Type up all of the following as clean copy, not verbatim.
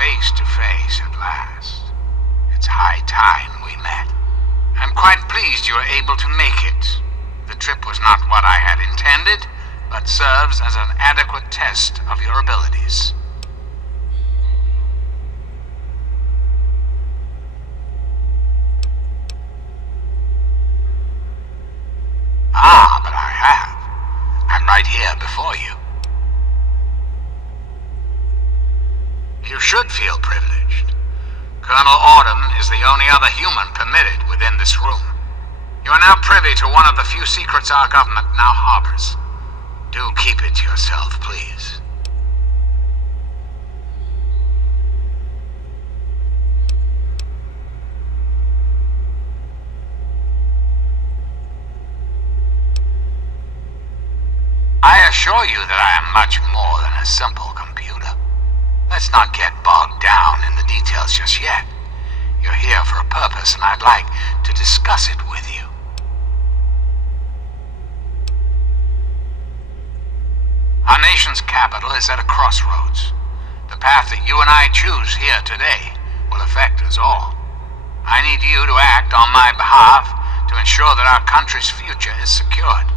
face to face at last. It's high time we met. I'm quite pleased you were able to make it. The trip was not what I had intended, but serves as an adequate test of your abilities. Ah, but I have. I'm right here before you. You should feel privileged. Colonel Autumn is the only other human permitted within this room. You are now privy to one of the few secrets our government now harbors. Do keep it to yourself, please. I assure you that I am much more than a simple computer. Let's not get bogged down in the details just yet. You're here for a purpose, and I'd like to discuss it with you. Our nation's capital is at a crossroads. The path that you and I choose here today will affect us all. I need you to act on my behalf to ensure that our country's future is secured.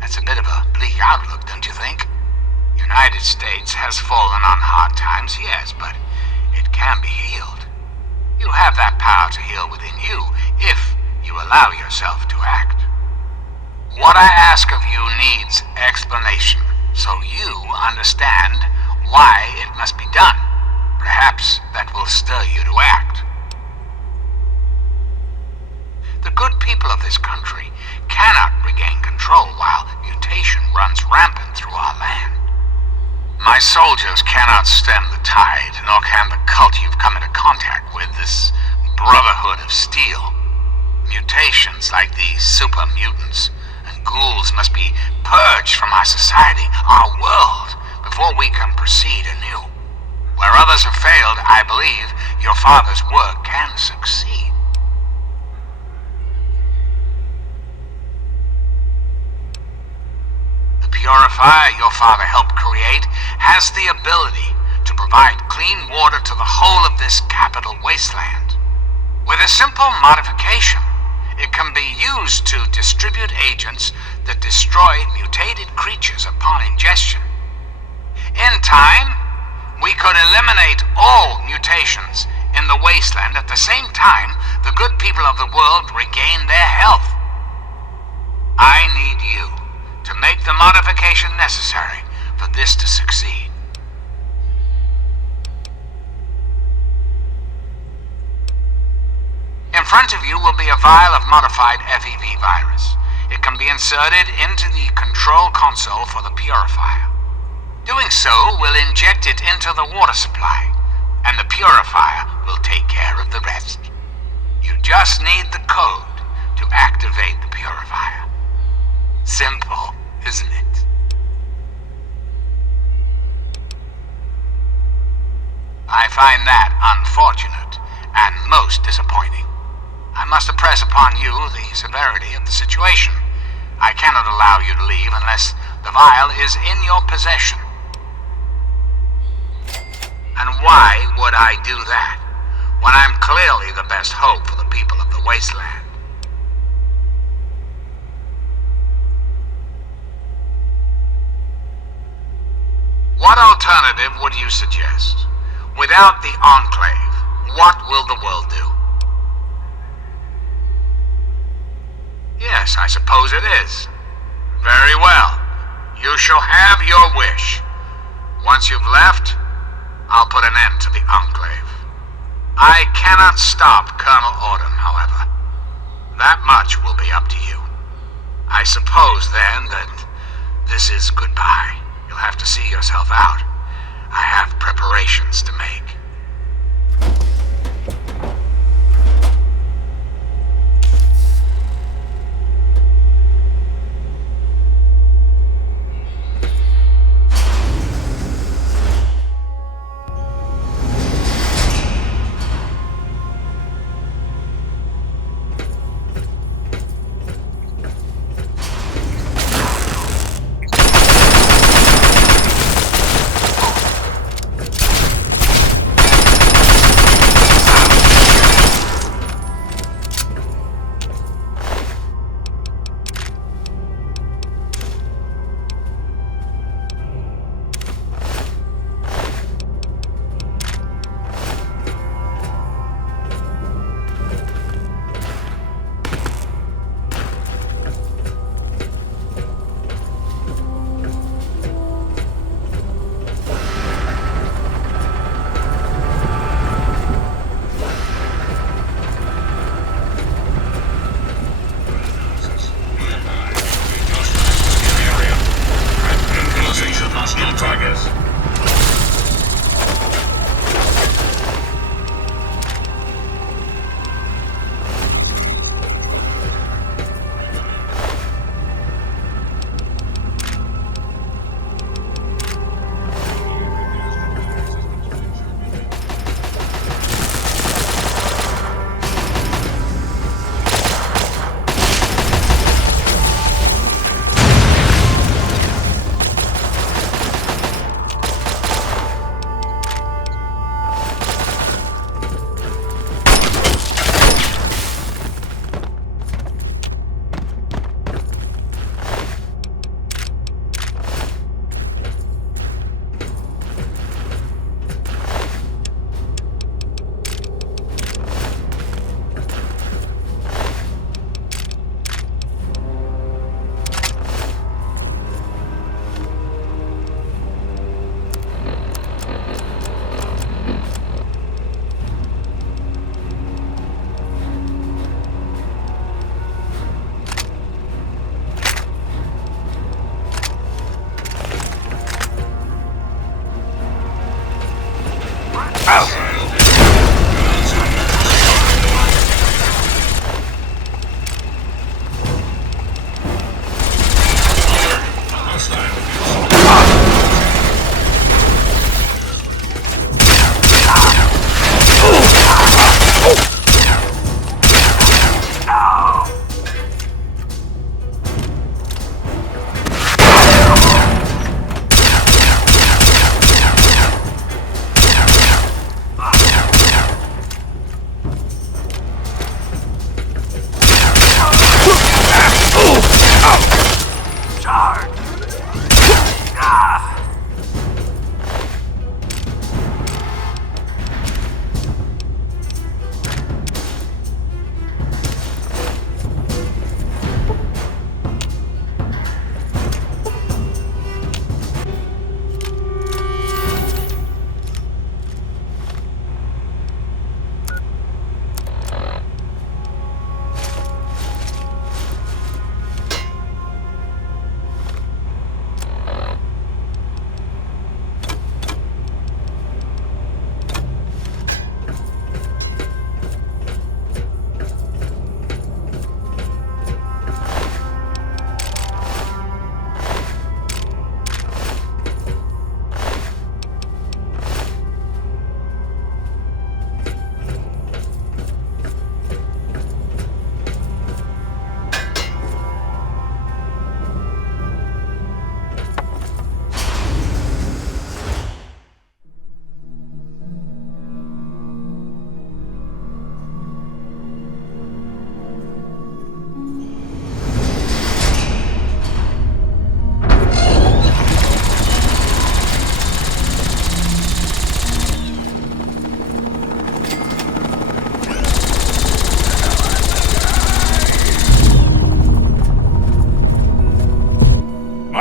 That's a bit of a bleak outlook, don't you think? United States has fallen on hard times, yes, but it can be healed. You have that power to heal within you if you allow yourself to act. What I ask of you needs explanation, so you understand why it must be done. Perhaps that will stir you to act. The good people of this country cannot regain control while mutation runs rampant through our land. My soldiers cannot stem the tide, nor can the cult you've come into contact with, this Brotherhood of Steel. Mutations like the super mutants and ghouls must be purged from our society, our world, before we can proceed anew. Where others have failed, I believe your father's work can succeed. Purifier your father helped create has the ability to provide clean water to the whole of this capital wasteland. With a simple modification, it can be used to distribute agents that destroy mutated creatures upon ingestion. In time, we could eliminate all mutations in the wasteland at the same time the good people of the world regain their health. I need you to make the modification necessary for this to succeed. In front of you will be a vial of modified FEV virus. It can be inserted into the control console for the purifier. Doing so will inject it into the water supply, and the purifier will take care of the rest. You just need the code to activate the purifier. Simple, isn't it? I find that unfortunate and most disappointing. I must impress upon you the severity of the situation. I cannot allow you to leave unless the vial is in your possession. And why would I do that, when I'm clearly the best hope for the people of the wasteland? What alternative would you suggest? Without the Enclave, what will the world do? Yes, I suppose it is. Very well. You shall have your wish. Once you've left, I'll put an end to the Enclave. I cannot stop Colonel Autumn, however. That much will be up to you. I suppose, then, that this is goodbye. You'll have to see yourself out. I have preparations to make.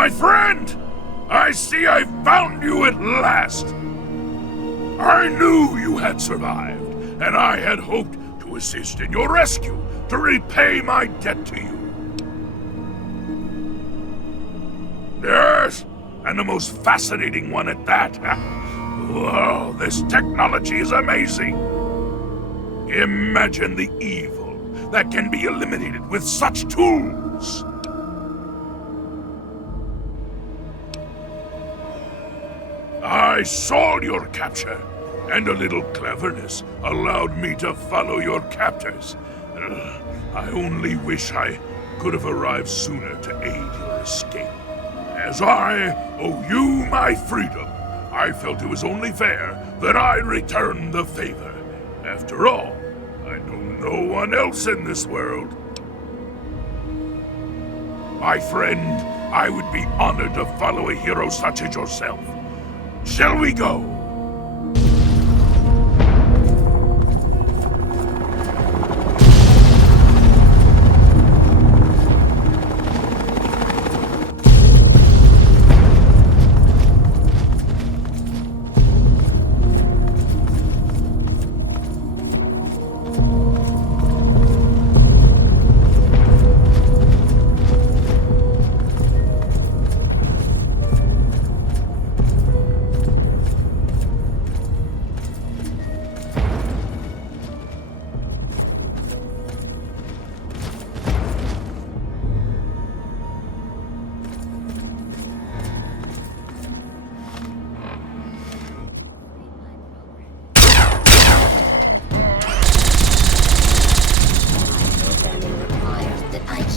My friend! I see I found you at last! I knew you had survived, and I had hoped to assist in your rescue, to repay my debt to you. Yes, and the most fascinating one at that. Whoa, this technology is amazing! Imagine the evil that can be eliminated with such tools! I saw your capture, and a little cleverness allowed me to follow your captors. I only wish I could have arrived sooner to aid your escape. As I owe you my freedom, I felt it was only fair that I return the favor. After all, I know no one else in this world. My friend, I would be honored to follow a hero such as yourself. Shall we go?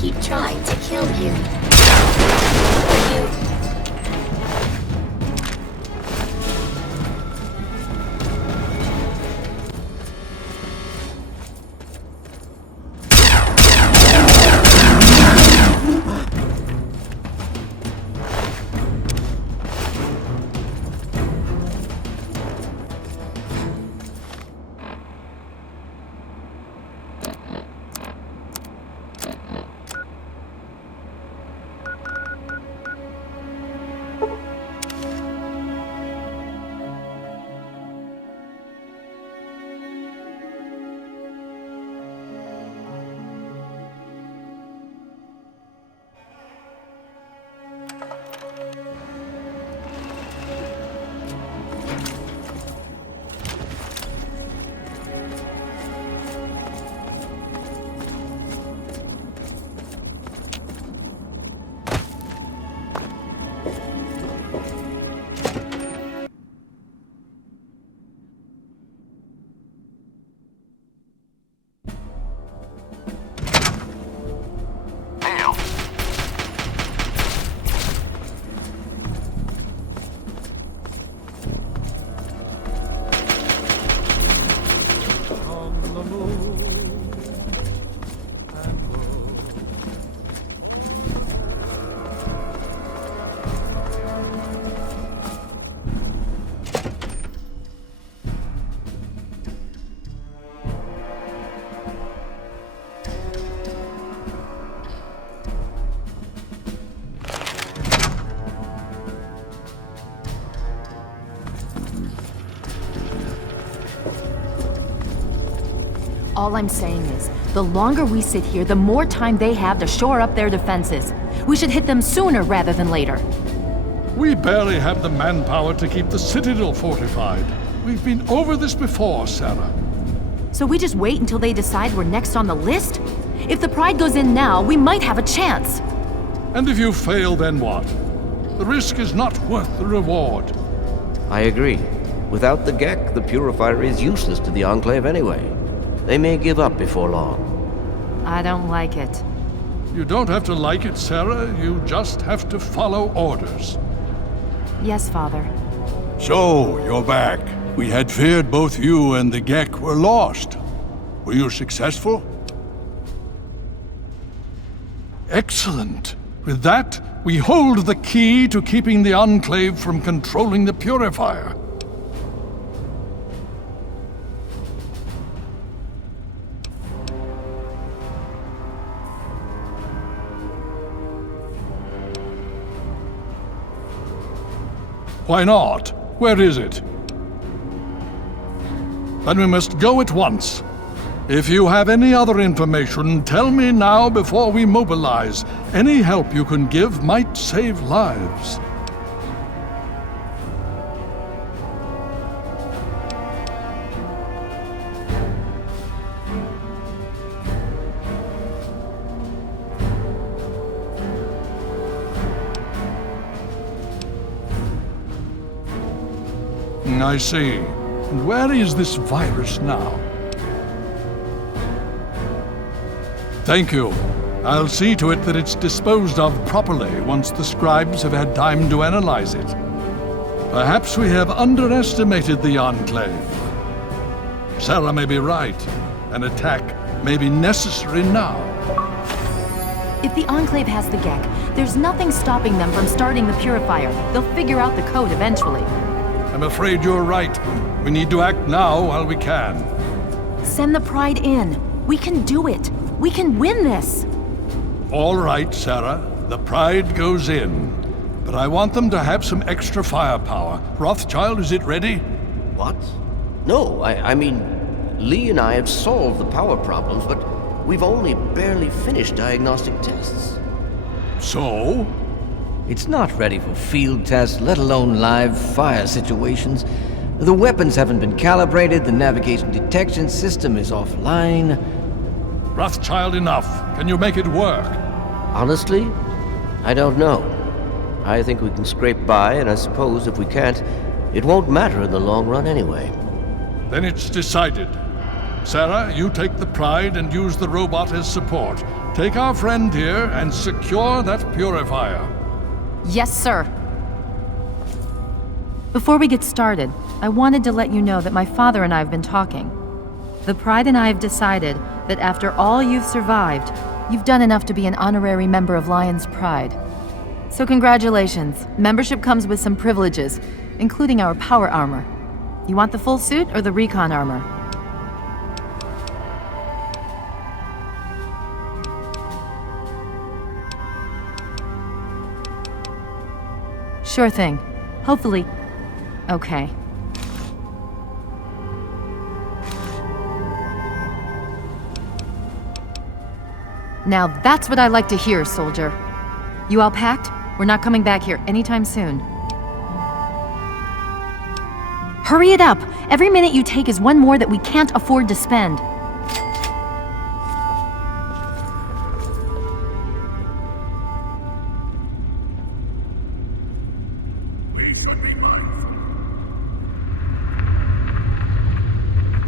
Keep trying to kill you. All I'm saying is, the longer we sit here, the more time they have to shore up their defenses. We should hit them sooner rather than later. We barely have the manpower to keep the citadel fortified. We've been over this before, Sarah. So we just wait until they decide we're next on the list? If the Pride goes in now, we might have a chance. And if you fail, then what? The risk is not worth the reward. I agree. Without the Gek, the Purifier is useless to the Enclave anyway. They may give up before long. I don't like it. You don't have to like it, Sarah. You just have to follow orders. Yes, Father. So, you're back. We had feared both you and the Gek were lost. Were you successful? Excellent. With that, we hold the key to keeping the Enclave from controlling the Purifier. Why not? Where is it? Then we must go at once. If you have any other information, tell me now before we mobilize. Any help you can give might save lives. I see. And where is this virus now? Thank you. I'll see to it that it's disposed of properly once the scribes have had time to analyze it. Perhaps we have underestimated the Enclave. Sarah may be right. An attack may be necessary now. If the Enclave has the Gek, there's nothing stopping them from starting the Purifier. They'll figure out the code eventually. I'm afraid you're right. We need to act now while we can. Send the Pride in. We can do it. We can win this. All right, Sarah. The Pride goes in. But I want them to have some extra firepower. Rothschild, is it ready? What? No, I mean, Lee and I have solved the power problems, but we've only barely finished diagnostic tests. So? It's not ready for field tests, let alone live fire situations. The weapons haven't been calibrated, the navigation detection system is offline. Rothschild, enough. Can you make it work? Honestly, I don't know. I think we can scrape by, and I suppose if we can't, it won't matter in the long run anyway. Then it's decided. Sarah, you take the Pride and use the robot as support. Take our friend here and secure that Purifier. Yes, sir. Before we get started, I wanted to let you know that my father and I have been talking. The Pride and I have decided that after all you've survived, you've done enough to be an honorary member of Lion's Pride. So congratulations. Membership comes with some privileges, including our power armor. You want the full suit or the recon armor? Sure thing. Hopefully. Okay. Now that's what I like to hear, soldier. You all packed? We're not coming back here anytime soon. Hurry it up! Every minute you take is one more that we can't afford to spend. We should be mindful.